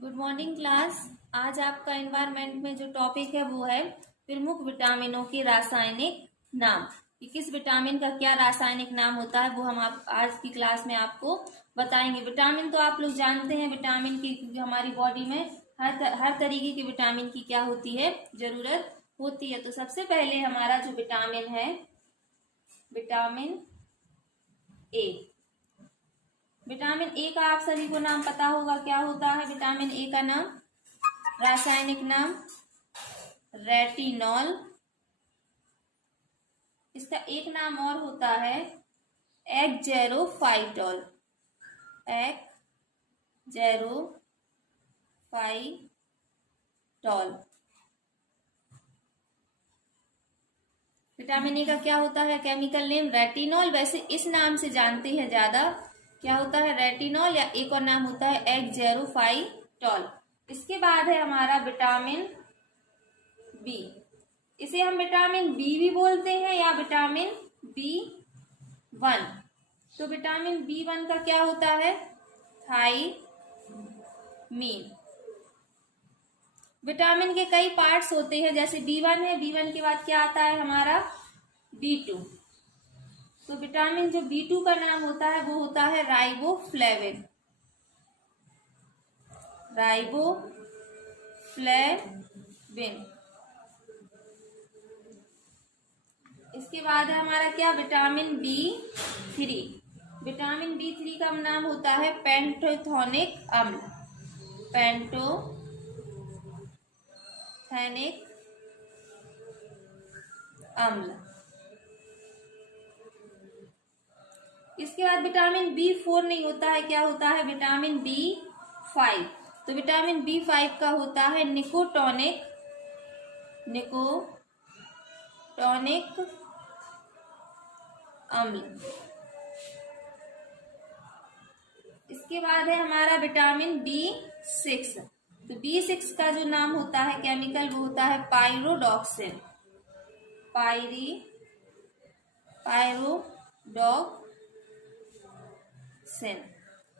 Good morning class. आज आपका environment में जो टॉपिक है वो है प्रमुख विटामिनों के रासायनिक नाम। कि किस विटामिन का क्या रासायनिक नाम होता है वो हम आप आज की क्लास में आपको बताएंगे। विटामिन तो आप लोग जानते हैं, विटामिन की हमारी बॉडी में हर तरीके के विटामिन की क्या होती है, जरूरत होती है। तो सबसे पहले हमारा जो विटामिन है, विटामिन ए। विटामिन ए का आप सभी को नाम पता होगा, क्या होता है विटामिन ए का नाम, रासायनिक नाम रेटिनॉल। इसका एक नाम और होता है एक्जेरोफाइटॉल। एक्जेरोफाइटॉल। विटामिन ए का क्या होता है केमिकल नेम, रेटिनॉल। वैसे इस नाम से जानते हैं ज्यादा, क्या होता है रेटिनॉल, या एक और नाम होता है एक्जेरोफाइटॉल। इसके बाद है हमारा विटामिन बी। इसे हम विटामिन बी भी बोलते हैं या विटामिन B1। तो विटामिन B1 का क्या होता है थायमीन। विटामिन के कई पार्ट्स होते हैं, जैसे B1 है, B1 के बाद क्या आता है हमारा B2। तो विटामिन जो B2 का नाम होता है वो होता है राइबोफ्लेविन। राइबोफ्लेविन। इसके बाद है हमारा क्या विटामिन B3। विटामिन B3 का नाम होता है पेंटोथेनिक अम्ल। पेंटोथेनिक अम्ल। इसके बाद विटामिन B4 नहीं होता है, क्या होता है विटामिन B5। तो विटामिन B5 का होता है निकोटोनिक अम्ल। इसके बाद है हमारा विटामिन B6। तो B6 का जो नाम होता है केमिकल वो होता है पायरोडॉक्सिन। पायरोडॉक्सिन।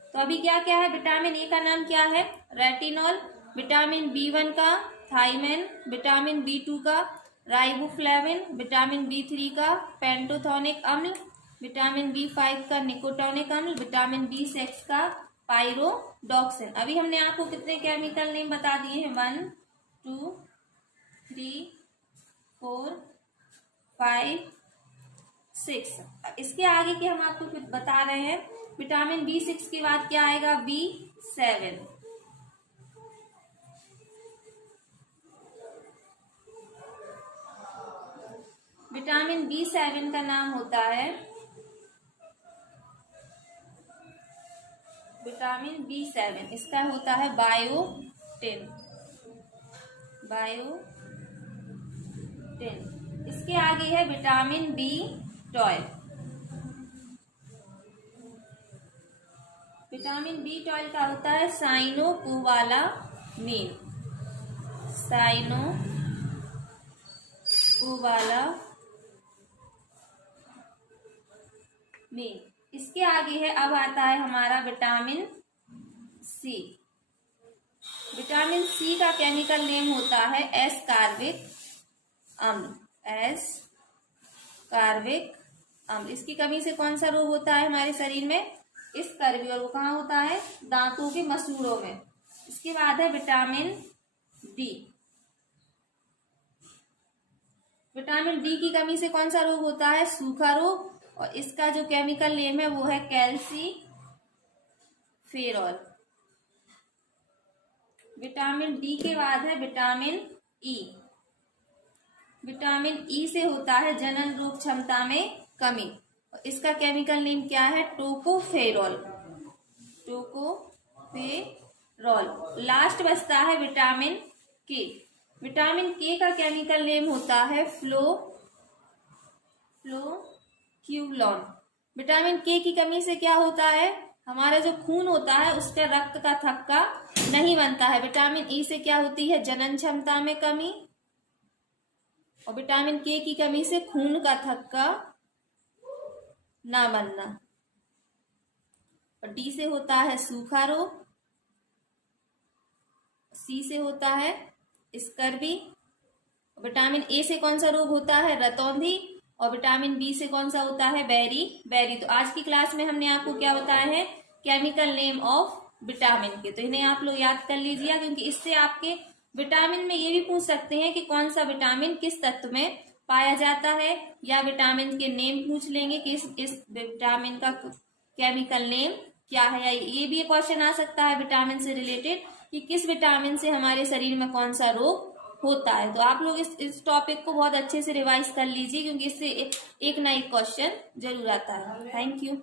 तो अभी क्या क्या है, विटामिन ए का नाम क्या है रेटिनॉल, विटामिन B1 का थायमिन, विटामिन B2 का राइबोफ्लेविन, विटामिन B3 का पेंटोथेनिक अम्ल, विटामिन B5 का निकोटोनिक अम्ल, विटामिन B6 का पायरोडॉक्सिन। अभी हमने आपको कितने केमिकल नेम बता दिए हैं, 1 2 3 4 5 6। इसके आगे के हम आपको बता रहे हैं। विटामिन B6 के बाद क्या आएगा B7। विटामिन B7 का नाम होता है विटामिन B7। इसका होता है बायोटिन। इसके आगे है विटामिन B12। विटामिन B12 का होता है साइनोकोबालामीन। इसके आगे है, अब आता है हमारा विटामिन सी। विटामिन सी का केमिकल नेम होता है एस्कॉर्बिक अम्ल। इसकी कमी से कौन सा रोग होता है हमारे शरीर में, स्कर्वी। और वो कहाँ होता है, दांतों के मसूड़ों में। इसके बाद है विटामिन डी। विटामिन डी की कमी से कौन सा रोग होता है, सूखा रोग। और इसका जो केमिकल नेम है वो है कैल्सीफेरॉल। विटामिन डी के बाद है विटामिन ई। विटामिन ई से होता है जनन रोग क्षमता में कमी। और इसका केमिकल नेम क्या है, टोकोफेरॉल। लास्ट बचता है विटामिन के। विटामिन के का केमिकल नेम होता है फ्लोक्यूलॉन। विटामिन के की कमी से क्या होता है, हमारा जो खून होता है उसका रक्त का थक्का नहीं बनता है। विटामिन ई से क्या होती है, जनन क्षमता में कमी। और विटामिन के की कमी से खून का थक्का ना बनना। और डी से होता है सूखा रोग। सी से होता है स्कर्वी। विटामिन ए से कौन सा रोग होता है? रतौंधी। और विटामिन बी से कौन सा होता है? बेरी। तो आज की क्लास में हमने आपको क्या बताया है? केमिकल नेम ऑफ विटामिन के। तो इन्हें आप लोग याद कर लीजिए, क्योंकि इससे आपके विटामिन में ये भी पूछ सकते हैं कि कौन सा विटामिन किस तत्व में पाया जाता है, या विटामिन के नेम पूछ लेंगे कि इस विटामिन का केमिकल नेम क्या है। या ये भी क्वेश्चन आ सकता है विटामिन से रिलेटेड कि किस विटामिन से हमारे शरीर में कौन सा रोग होता है। तो आप लोग इस टॉपिक को बहुत अच्छे से रिवाइज कर लीजिए, क्योंकि इससे एक ना एक क्वेश्चन जरूर आता है। Thank you.